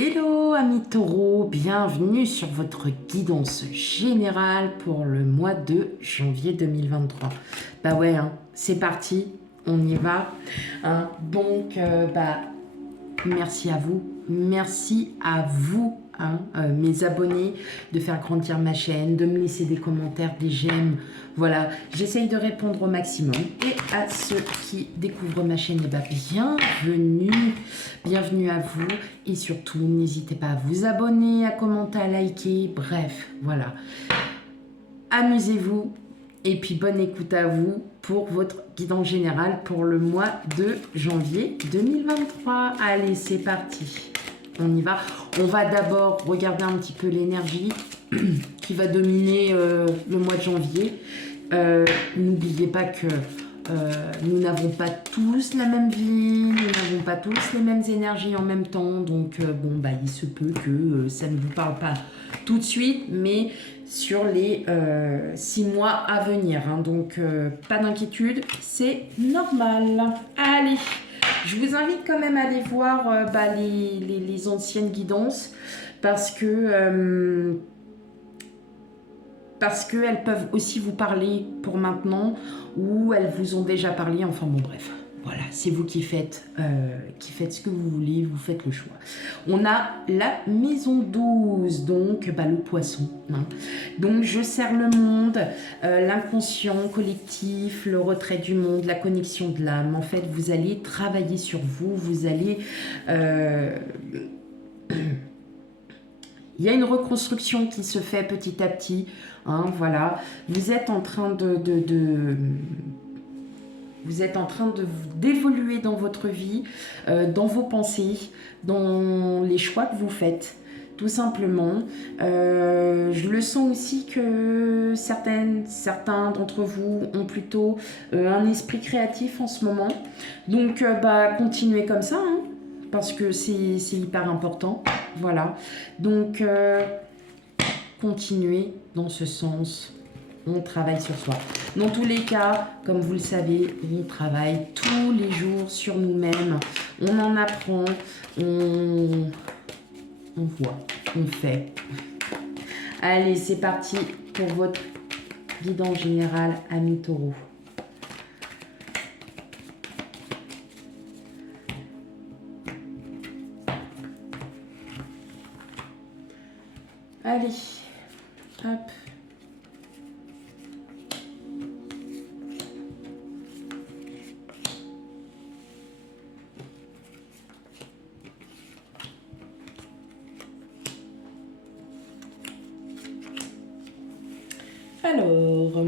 Hello amis taureaux, bienvenue sur votre guidance générale pour le mois de janvier 2023. Bah ouais, hein, c'est parti, on y va. Hein. Donc, merci à vous, hein, mes abonnés, de faire grandir ma chaîne, de me laisser des commentaires, des j'aime. Voilà, j'essaye de répondre au maximum. Et à ceux qui découvrent ma chaîne, bienvenue à vous. Et surtout, n'hésitez pas à vous abonner, à commenter, à liker. Bref, voilà. Amusez-vous. Et puis, bonne écoute à vous pour votre guidance générale pour le mois de janvier 2023. Allez, c'est parti. On y va. On va d'abord regarder un petit peu l'énergie qui va dominer le mois de janvier. N'oubliez pas que nous n'avons pas tous la même vie, nous n'avons pas tous les mêmes énergies en même temps. Donc, il se peut que ça ne vous parle pas tout de suite, mais sur les 6 mois à venir. Hein. Donc, pas d'inquiétude, c'est normal. Allez, je vous invite quand même à aller voir les anciennes guidances parce qu'elles peuvent aussi vous parler pour maintenant ou elles vous ont déjà parlé. Enfin bon, bref. Voilà, c'est vous qui faites ce que vous voulez, vous faites le choix. On a la maison 12, donc le poisson. Hein. Donc je sers le monde, l'inconscient collectif, le retrait du monde, la connexion de l'âme. En fait, vous allez travailler sur vous, vous allez... Il y a une reconstruction qui se fait petit à petit. Hein, voilà. Vous êtes en train d'évoluer dans votre vie, dans vos pensées, dans les choix que vous faites, tout simplement. Je le sens aussi que certains d'entre vous ont plutôt un esprit créatif en ce moment. Donc, continuez comme ça, hein, parce que c'est hyper important. Voilà. Donc, continuez dans ce sens. On travaille sur soi. Dans tous les cas, comme vous le savez, on travaille tous les jours sur nous-mêmes. On en apprend, on voit, on fait. Allez, c'est parti pour votre guidance générale, amis taureaux. Allez, hop. Alors,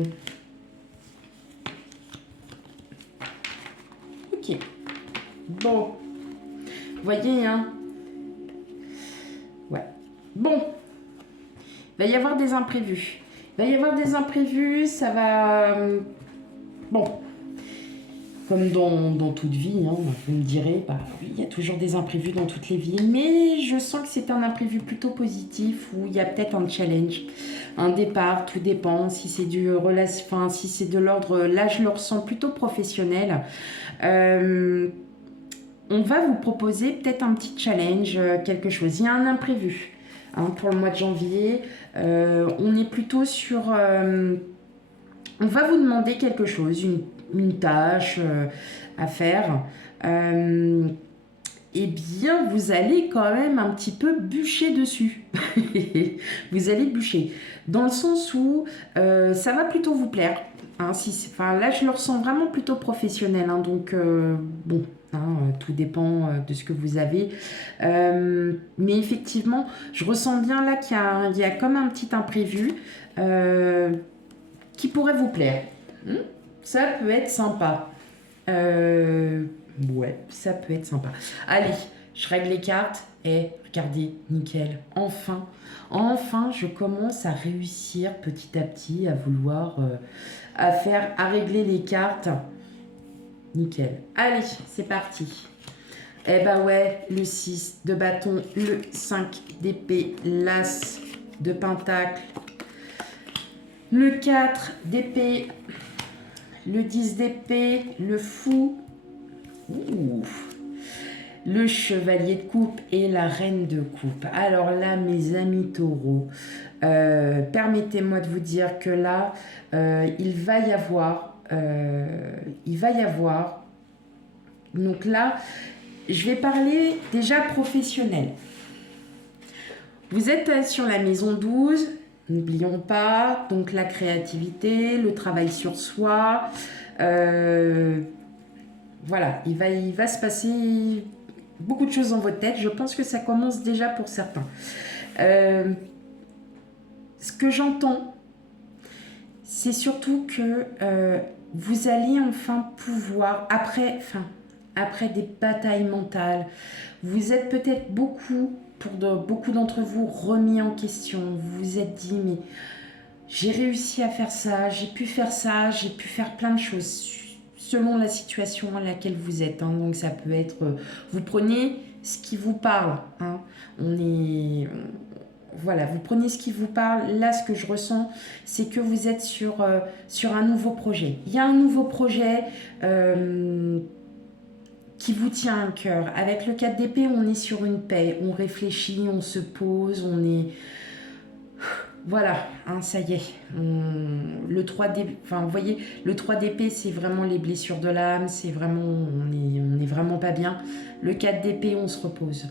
ok, bon, voyez, hein, ouais, bon, il va y avoir des imprévus, ça va, bon, comme dans toute vie, hein, vous me direz, oui, il y a toujours des imprévus dans toutes les vies, mais je sens que c'est un imprévu plutôt positif où il y a peut-être un challenge, un départ, tout dépend. Si c'est si c'est de l'ordre, là je le ressens plutôt professionnel. On va vous proposer peut-être un petit challenge, quelque chose. Il y a un imprévu hein, pour le mois de janvier. On est plutôt sur... on va vous demander quelque chose, une tâche à faire. Eh bien, vous allez quand même un petit peu bûcher dessus. Vous allez bûcher. Dans le sens où ça va plutôt vous plaire. Hein, là, je le ressens vraiment plutôt professionnel. Hein, donc, bon, hein, tout dépend de ce que vous avez. Mais effectivement, je ressens bien là qu'il y a comme un petit imprévu qui pourrait vous plaire. Ça peut être sympa. Ouais, ça peut être sympa. Allez, je règle les cartes et regardez, nickel. Enfin, je commence à réussir petit à petit à vouloir, à régler les cartes. Nickel. Allez, c'est parti. Eh ben ouais, le 6 de bâton, le 5 d'épée, l'as de pentacle, le 4 d'épée, le 10 d'épée, le fou. Ouh. le chevalier de coupe et la reine de coupe. Alors là, mes amis taureaux, permettez-moi de vous dire que là, il va y avoir, donc là, je vais parler déjà professionnel. Vous êtes sur la maison 12, n'oublions pas, donc la créativité, le travail sur soi. Voilà, il va se passer beaucoup de choses dans votre tête. Je pense que ça commence déjà pour certains. Ce que j'entends, c'est surtout que vous allez enfin pouvoir, après des batailles mentales, vous êtes peut-être beaucoup d'entre vous remis en question. Vous vous êtes dit, mais j'ai réussi à faire ça, j'ai pu faire plein de choses selon la situation à laquelle vous êtes. Hein. Donc ça peut être, vous prenez ce qui vous parle. Hein. Voilà, vous prenez ce qui vous parle. Là, ce que je ressens, c'est que vous êtes sur un nouveau projet. Il y a un nouveau projet qui vous tient à cœur. Avec le 4 d'épée, on est sur une paix. On réfléchit, on se pose, on est... Voilà, hein, ça y est. Le 3 d'épée, enfin, vous voyez, le 3 d'épée, c'est vraiment les blessures de l'âme. C'est vraiment... On est vraiment pas bien. Le 4 d'épée, on se repose.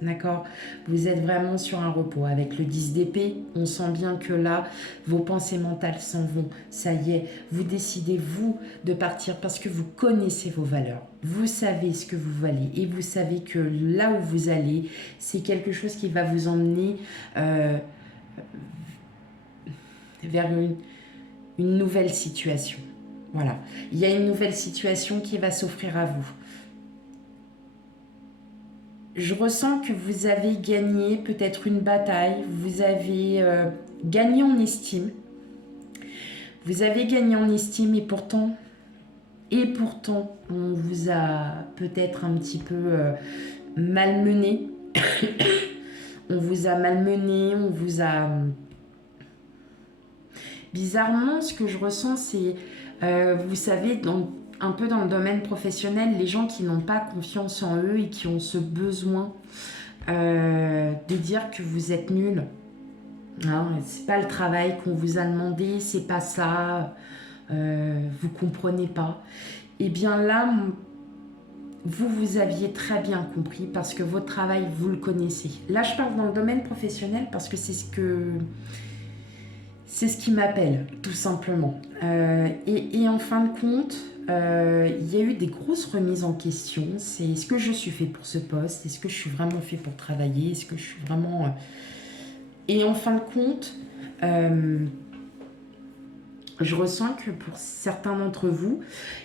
D'accord? Vous êtes vraiment sur un repos. Avec le 10 d'épée, on sent bien que là, vos pensées mentales s'en vont. Ça y est, vous décidez, vous, de partir parce que vous connaissez vos valeurs. Vous savez ce que vous valez et vous savez que là où vous allez, c'est quelque chose qui va vous emmener vers une nouvelle situation. Voilà. Il y a une nouvelle situation qui va s'offrir à vous. Je ressens que vous avez gagné peut-être une bataille, vous avez gagné en estime. Vous avez gagné en estime et pourtant, on vous a peut-être un petit peu malmené. On vous a malmené, on vous a... Bizarrement, ce que je ressens, c'est, vous savez, un peu dans le domaine professionnel, les gens qui n'ont pas confiance en eux et qui ont ce besoin de dire que vous êtes nuls. Hein, c'est pas le travail qu'on vous a demandé, c'est pas ça, vous comprenez pas. Et bien là, vous aviez très bien compris parce que votre travail, vous le connaissez. Là, je parle dans le domaine professionnel parce que c'est ce qui m'appelle, tout simplement. Et en fin de compte, il y a eu des grosses remises en question. C'est est-ce que je suis fait pour ce poste? Est-ce que je suis vraiment fait pour travailler? Est-ce que je suis vraiment... Et en fin de compte, je ressens que pour certains d'entre vous,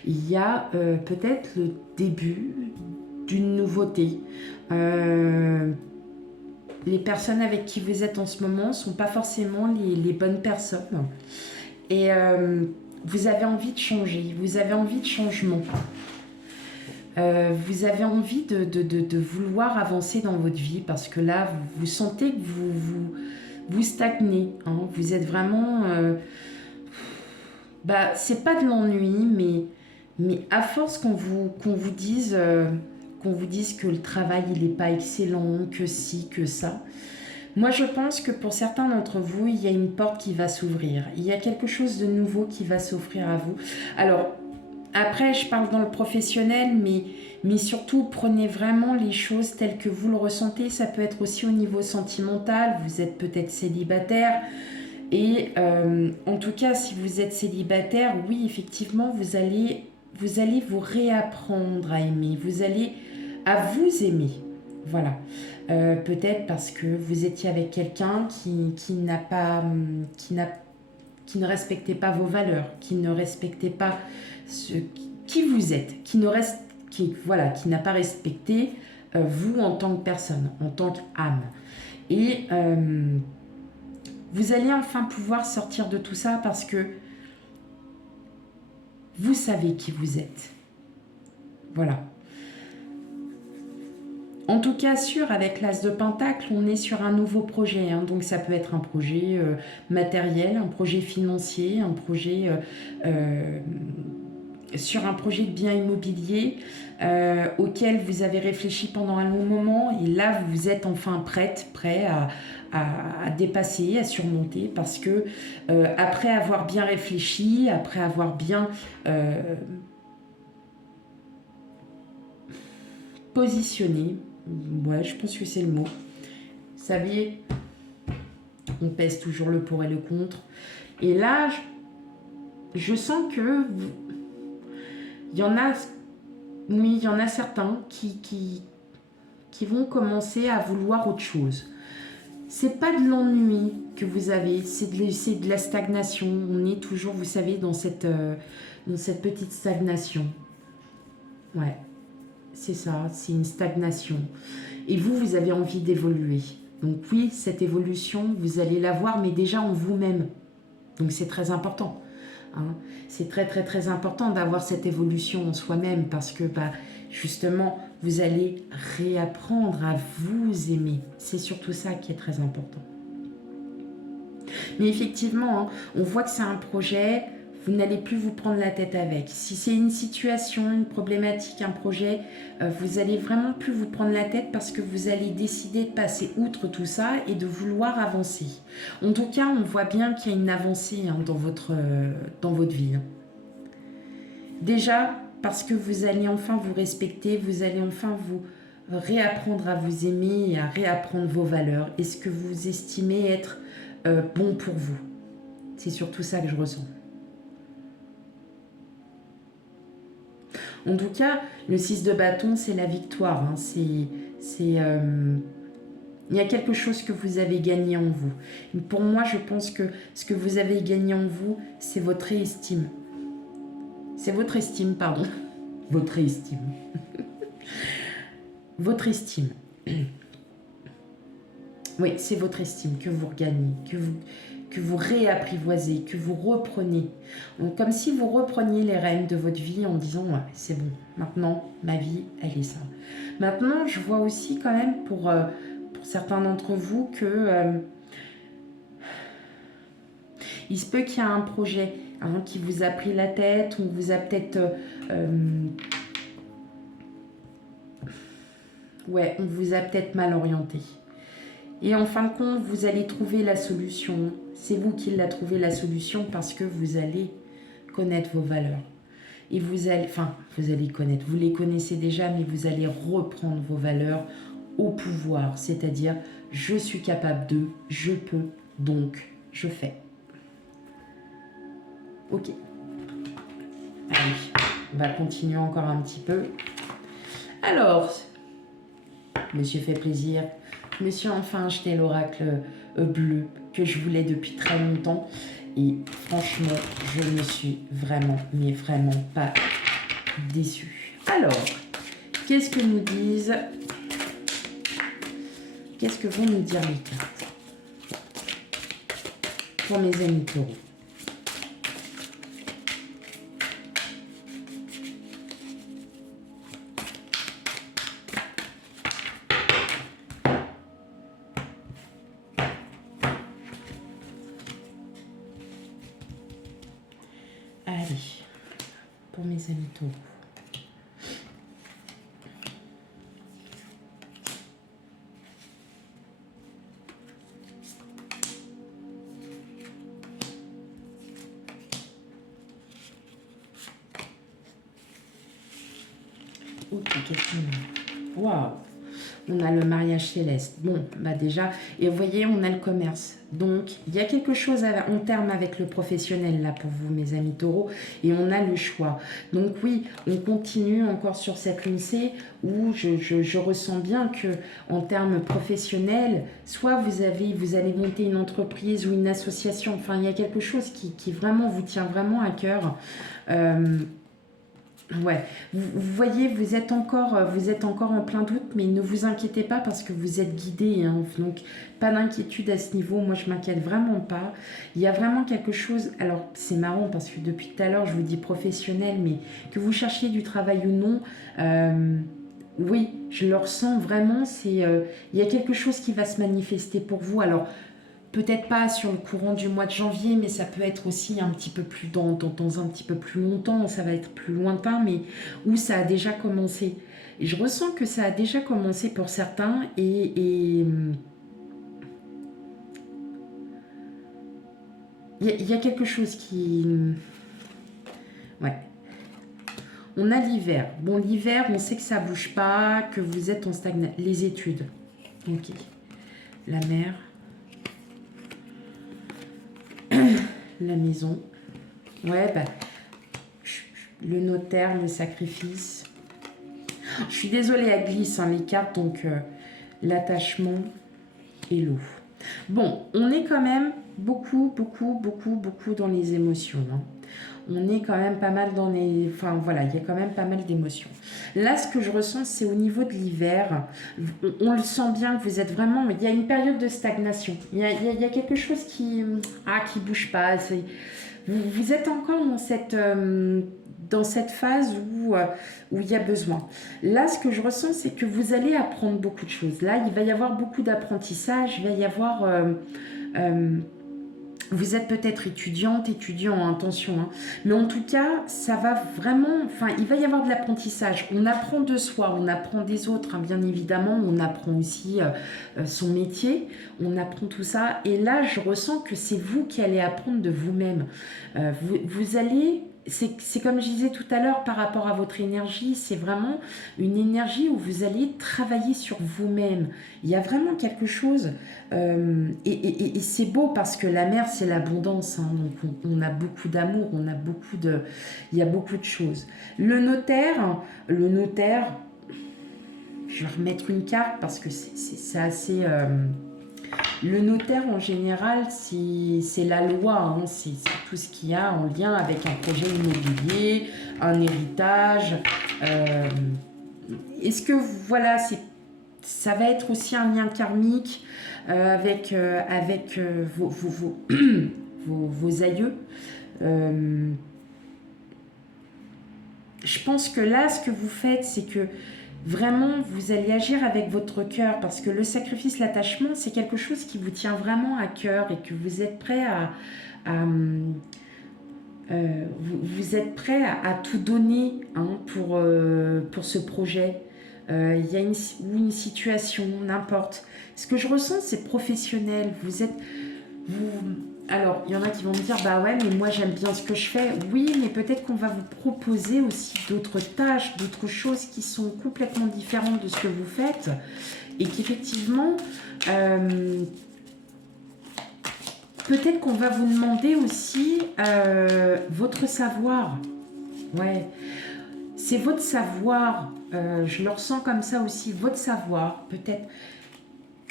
il y a peut-être le début d'une nouveauté. Les personnes avec qui vous êtes en ce moment ne sont pas forcément les bonnes personnes. Et vous avez envie de changer, vous avez envie de changement. Vous avez envie de vouloir avancer dans votre vie parce que là, vous sentez que vous stagnez. Hein. Vous êtes vraiment... c'est pas de l'ennui, mais à force qu'on vous dise... qu'on vous dise que le travail il n'est pas excellent, que ci, que ça. Moi, je pense que pour certains d'entre vous, il y a une porte qui va s'ouvrir. Il y a quelque chose de nouveau qui va s'offrir à vous. Alors, après, je parle dans le professionnel, mais surtout, prenez vraiment les choses telles que vous le ressentez. Ça peut être aussi au niveau sentimental. Vous êtes peut-être célibataire. Et en tout cas, si vous êtes célibataire, oui, effectivement, vous allez vous réapprendre à aimer. Vous allez à vous aimer. Voilà. Peut-être parce que vous étiez avec quelqu'un qui ne respectait pas vos valeurs, qui ne respectait pas qui vous êtes, qui n'a pas respecté vous en tant que personne, en tant qu'âme. Et vous allez enfin pouvoir sortir de tout ça parce que vous savez qui vous êtes. Voilà. En tout cas, avec l'As de Pentacle, on est sur un nouveau projet. Hein, donc, ça peut être un projet matériel, un projet financier, un projet sur un projet de bien immobilier auquel vous avez réfléchi pendant un long moment et là vous êtes enfin prêt à dépasser, à surmonter parce que après avoir bien réfléchi, après avoir bien positionné, ouais je pense que c'est le mot, vous savez, on pèse toujours le pour et le contre et là je sens que il y en a, oui, il y en a certains qui vont commencer à vouloir autre chose. C'est pas de l'ennui que vous avez, c'est de la stagnation. On est toujours, vous savez, dans cette petite stagnation. Ouais, c'est ça, c'est une stagnation. Et vous avez envie d'évoluer. Donc oui, cette évolution, vous allez la voir, mais déjà en vous-même. Donc c'est très important. Hein. C'est très très très important d'avoir cette évolution en soi-même parce que justement vous allez réapprendre à vous aimer. C'est surtout ça qui est très important. Mais effectivement, hein, on voit que c'est un projet, vous n'allez plus vous prendre la tête avec. Si c'est une situation, une problématique, un projet, vous allez vraiment plus vous prendre la tête parce que vous allez décider de passer outre tout ça et de vouloir avancer. En tout cas, on voit bien qu'il y a une avancée hein, dans votre vie. Hein. Déjà, parce que vous allez enfin vous respecter, vous allez enfin vous réapprendre à vous aimer et à réapprendre vos valeurs et ce que vous estimez être bon pour vous. C'est surtout ça que je ressens. En tout cas, le 6 de bâton, c'est la victoire. Hein. Il y a quelque chose que vous avez gagné en vous. Pour moi, je pense que ce que vous avez gagné en vous, c'est votre estime. C'est votre estime, pardon. Votre estime. Votre estime. Oui, c'est votre estime que vous regagnez, que vous réapprivoisez, que vous reprenez. Donc, comme si vous repreniez les rênes de votre vie en disant ouais, c'est bon, maintenant ma vie elle est ça. Maintenant je vois aussi quand même pour certains d'entre vous que il se peut qu'il y ait un projet hein, qui vous a pris la tête, on vous a peut-être on vous a peut-être mal orienté. Et en fin de compte, vous allez trouver la solution. C'est vous qui l'avez trouvé la solution parce que vous allez connaître vos valeurs. Et vous allez connaître, vous les connaissez déjà, mais vous allez reprendre vos valeurs au pouvoir. C'est-à-dire, je suis capable de, je peux, donc je fais. Ok. Allez, on va continuer encore un petit peu. Alors, je me suis fait plaisir. Je me suis enfin acheté l'oracle bleu que je voulais depuis très longtemps. Et franchement, je ne suis vraiment, mais vraiment pas déçue. Alors, qu'est-ce que nous disent? Qu'est-ce que vont nous dire les cartes pour mes amis taureaux? Allez, pour mes amis taureaux. Ok, qu'est-ce qu'on a? Waouh! On a le mariage céleste. Bon, déjà, et vous voyez, on a le commerce. Donc, il y a quelque chose en terme avec le professionnel, là, pour vous, mes amis taureaux, et on a le choix. Donc oui, on continue encore sur cette lancée où je ressens bien que en termes professionnels, soit vous allez monter une entreprise ou une association, enfin, il y a quelque chose qui vraiment vous tient vraiment à cœur. Ouais, vous voyez, vous êtes encore en plein doute, mais ne vous inquiétez pas parce que vous êtes guidé, hein, donc pas d'inquiétude à ce niveau, moi je m'inquiète vraiment pas. Il y a vraiment quelque chose, alors c'est marrant parce que depuis tout à l'heure je vous dis professionnel, mais que vous cherchiez du travail ou non, oui, je le ressens vraiment, il y a quelque chose qui va se manifester pour vous, alors peut-être pas sur le courant du mois de janvier, mais ça peut être aussi un petit peu plus dans un petit peu plus longtemps, ça va être plus lointain, mais où ça a déjà commencé. Et je ressens que ça a déjà commencé pour certains et il y a quelque chose qui... Ouais. On a l'hiver. Bon, l'hiver, on sait que ça bouge pas, que vous êtes en stagnation. Les études. Ok. La mer. La maison. Ouais, bah... Le notaire, le sacrifice. Je suis désolée, elle glisse, hein, les cartes, donc l'attachement et l'eau. Bon, on est quand même beaucoup dans les émotions. Hein. On est quand même pas mal dans les... Enfin, voilà, il y a quand même pas mal d'émotions. Là, ce que je ressens, c'est au niveau de l'hiver. On le sent bien que vous êtes vraiment... Il y a une période de stagnation. Il y a quelque chose qui... qui bouge pas. Vous êtes encore dans cette phase où il y a besoin. Là, ce que je ressens, c'est que vous allez apprendre beaucoup de choses. Là, il va y avoir beaucoup d'apprentissage. Il va y avoir... vous êtes peut-être étudiant, attention, hein. Mais en tout cas, ça va vraiment... Enfin, il va y avoir de l'apprentissage. On apprend de soi, on apprend des autres, hein, bien évidemment. On apprend aussi son métier, on apprend tout ça. Et là, je ressens que c'est vous qui allez apprendre de vous-même. Vous allez... C'est comme je disais tout à l'heure par rapport à votre énergie, c'est vraiment une énergie où vous allez travailler sur vous-même. Il y a vraiment quelque chose, et c'est beau parce que la mer, c'est l'abondance, hein, donc on a beaucoup d'amour, il y a beaucoup de choses. Le notaire, je vais remettre une carte parce que c'est assez... Le notaire, en général, c'est la loi, hein, c'est tout ce qu'il y a en lien avec un projet immobilier, un héritage. Est-ce que, voilà, ça va être aussi un lien karmique avec vos aïeux. Je pense que là, ce que vous faites, c'est que vraiment, vous allez agir avec votre cœur parce que le sacrifice, l'attachement, c'est quelque chose qui vous tient vraiment à cœur et que vous êtes prêt vous êtes prêt à tout donner, hein, pour ce projet. Il y a une situation, n'importe. Ce que je ressens, c'est professionnel. Alors, il y en a qui vont me dire, bah ouais, mais moi j'aime bien ce que je fais. Oui, mais peut-être qu'on va vous proposer aussi d'autres tâches, d'autres choses qui sont complètement différentes de ce que vous faites. Et qu'effectivement, peut-être qu'on va vous demander aussi votre savoir. Ouais, c'est votre savoir. Je le ressens comme ça aussi, votre savoir. Peut-être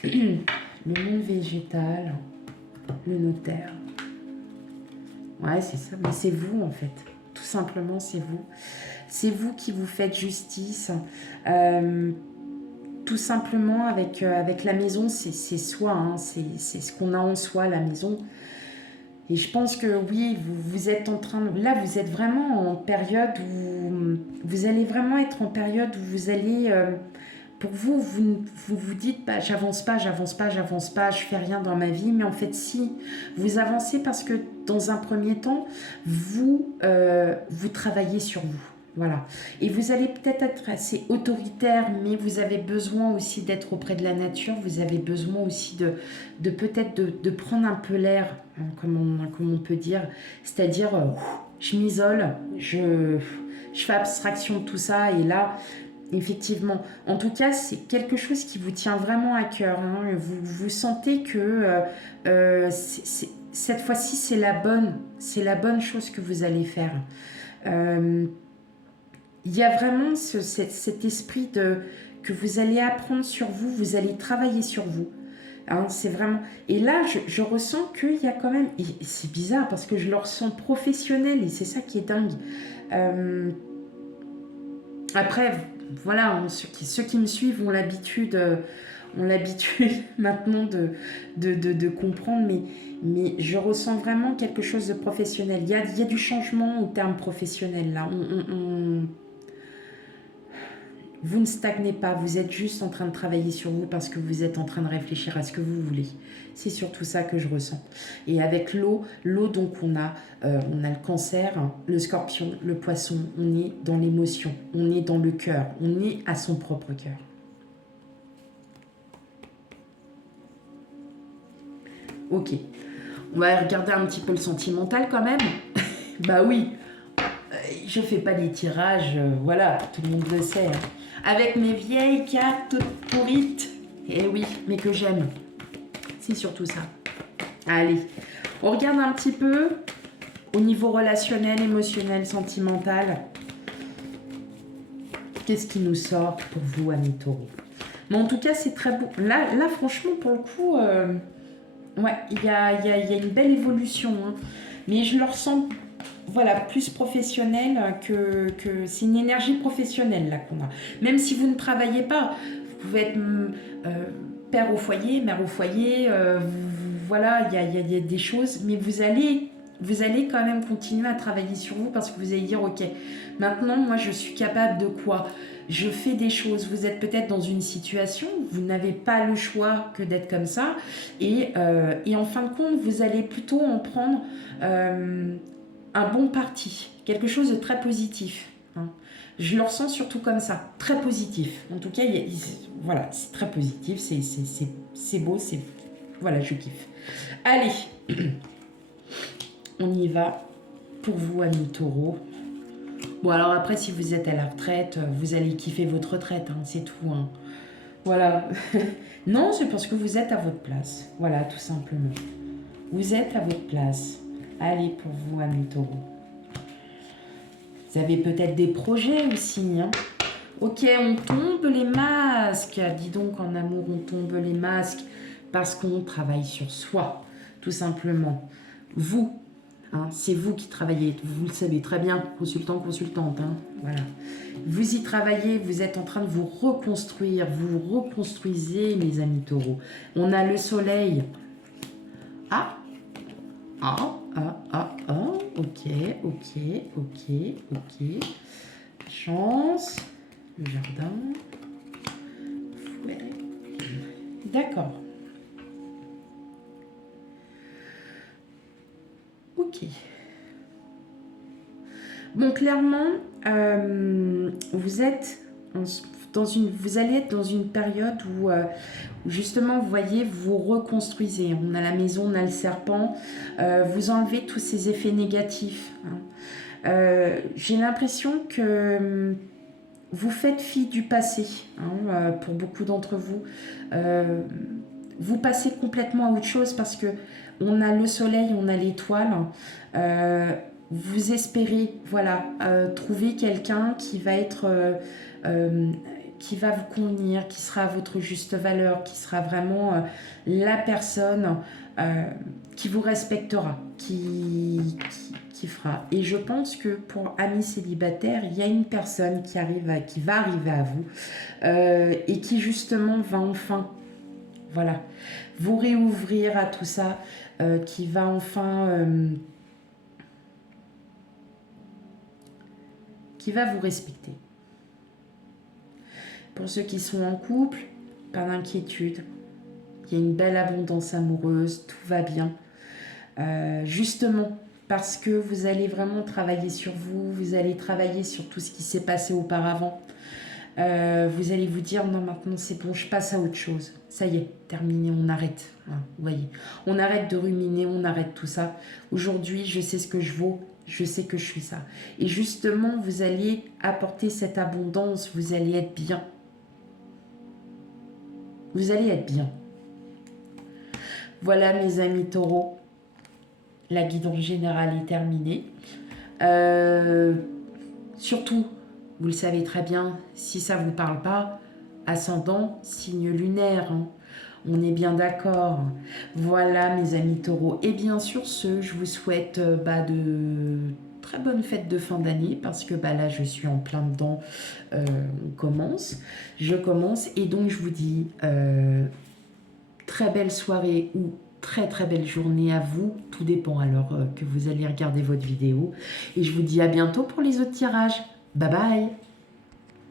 le monde végétal. Le notaire. Ouais, c'est ça. Mais c'est vous, en fait. Tout simplement, c'est vous. C'est vous qui vous faites justice. Tout simplement, avec la maison, c'est soi. Hein, c'est ce qu'on a en soi, la maison. Et je pense que oui, vous êtes en train... Là, vous êtes vraiment en période où... Vous allez vraiment être en période où vous allez... Pour vous dites, bah, j'avance pas, je fais rien dans ma vie. Mais en fait, si, vous avancez parce que dans un premier temps, vous travaillez sur vous. Voilà. Et vous allez peut-être être assez autoritaire, mais vous avez besoin aussi d'être auprès de la nature. Vous avez besoin aussi de peut-être de prendre un peu l'air, hein, comme on peut dire. C'est-à-dire, je m'isole, je fais abstraction de tout ça. Et là... Effectivement. En tout cas, c'est quelque chose qui vous tient vraiment à cœur. Hein. Vous sentez que cette fois-ci, c'est la bonne chose que vous allez faire. Il y a vraiment cet esprit que vous allez apprendre sur vous, vous allez travailler sur vous. Hein, c'est vraiment... Et là, je ressens qu'il y a quand même... Et c'est bizarre parce que je le ressens professionnel et c'est ça qui est dingue. Après... Voilà, ceux qui me suivent ont l'habitude maintenant de comprendre, mais je ressens vraiment quelque chose de professionnel. Il y a du changement au terme professionnel, là. Vous ne stagnez pas, vous êtes juste en train de travailler sur vous parce que vous êtes en train de réfléchir à ce que vous voulez. C'est surtout ça que je ressens. Et avec l'eau, donc on a le cancer, le scorpion, le poisson, on est dans l'émotion, on est dans le cœur, on est à son propre cœur. Ok, on va regarder un petit peu le sentimental quand même. Bah oui, je fais pas des tirages, voilà, tout le monde le sait. Hein. Avec mes vieilles cartes toutes pourrites. Eh oui, mais que j'aime. C'est surtout ça. Allez, on regarde un petit peu au niveau relationnel, émotionnel, sentimental. Qu'est-ce qui nous sort pour vous, amis taureaux? Mais en tout cas, c'est très beau. Là, franchement, pour le coup, ouais, il y a une belle évolution. Hein. Mais je le ressens, voilà, plus professionnel que c'est une énergie professionnelle là qu'on a. Même si vous ne travaillez pas, vous pouvez être père au foyer, mère au foyer, voilà, il y a des choses, mais vous allez quand même continuer à travailler sur vous parce que vous allez dire, ok, maintenant, moi, je suis capable de quoi? Je fais des choses. Vous êtes peut-être dans une situation, vous n'avez pas le choix que d'être comme ça, et en fin de compte, vous allez plutôt en prendre un bon parti, quelque chose de très positif. Hein. Je le ressens surtout comme ça, très positif. En tout cas, voilà, c'est très positif, c'est beau, voilà, je kiffe. Allez, on y va pour vous, amis taureaux. Bon, alors après, si vous êtes à la retraite, vous allez kiffer votre retraite, hein, c'est tout. Hein. Voilà. Non, c'est parce que vous êtes à votre place. Voilà, tout simplement. Vous êtes à votre place. Allez, pour vous, amis taureaux. Vous avez peut-être des projets aussi. Hein. Ok, on tombe les masques. Dis donc, en amour, on tombe les masques parce qu'on travaille sur soi, tout simplement. Vous, hein, c'est vous qui travaillez. Vous le savez très bien, consultant, consultante. Hein, voilà. Vous y travaillez, vous êtes en train de vous reconstruire. Vous vous reconstruisez, mes amis taureaux. On a le soleil. Ah, ok. Chance, le jardin, fouet. D'accord. Ok. Bon, clairement, vous allez être dans une période où justement, vous voyez, vous reconstruisez. On a la maison, on a le serpent. Vous enlevez tous ces effets négatifs. Hein. J'ai l'impression que vous faites fi du passé. Hein, pour beaucoup d'entre vous. Vous passez complètement à autre chose parce que on a le soleil, on a l'étoile. Vous espérez, voilà, trouver quelqu'un qui va être... qui va vous convenir, qui sera à votre juste valeur, qui sera vraiment la personne qui vous respectera, qui fera. Et je pense que pour amis célibataires, il y a une personne qui va arriver à vous et qui justement va enfin, voilà, vous réouvrir à tout ça, qui va enfin... qui va vous respecter. Pour ceux qui sont en couple, pas d'inquiétude. Il y a une belle abondance amoureuse, tout va bien. Justement, parce que vous allez vraiment travailler sur vous, vous allez travailler sur tout ce qui s'est passé auparavant. Vous allez vous dire, non, maintenant c'est bon, je passe à autre chose. Ça y est, terminé, on arrête. Voilà, vous voyez, on arrête de ruminer, on arrête tout ça. Aujourd'hui, je sais ce que je vaux. Je sais que je suis ça. Et justement, vous allez apporter cette abondance, vous allez être bien. Vous allez être bien. Voilà, mes amis taureaux. La guidance générale est terminée. Surtout, vous le savez très bien, si ça ne vous parle pas, ascendant, signe lunaire. Hein. On est bien d'accord. Voilà, mes amis taureaux. Et bien sur ce, je vous souhaite de très bonnes fêtes de fin d'année parce que là, je suis en plein dedans. Je commence. Et donc, je vous dis très belle soirée ou très très belle journée à vous. Tout dépend à l'heure que vous allez regarder votre vidéo. Et je vous dis à bientôt pour les autres tirages. Bye bye.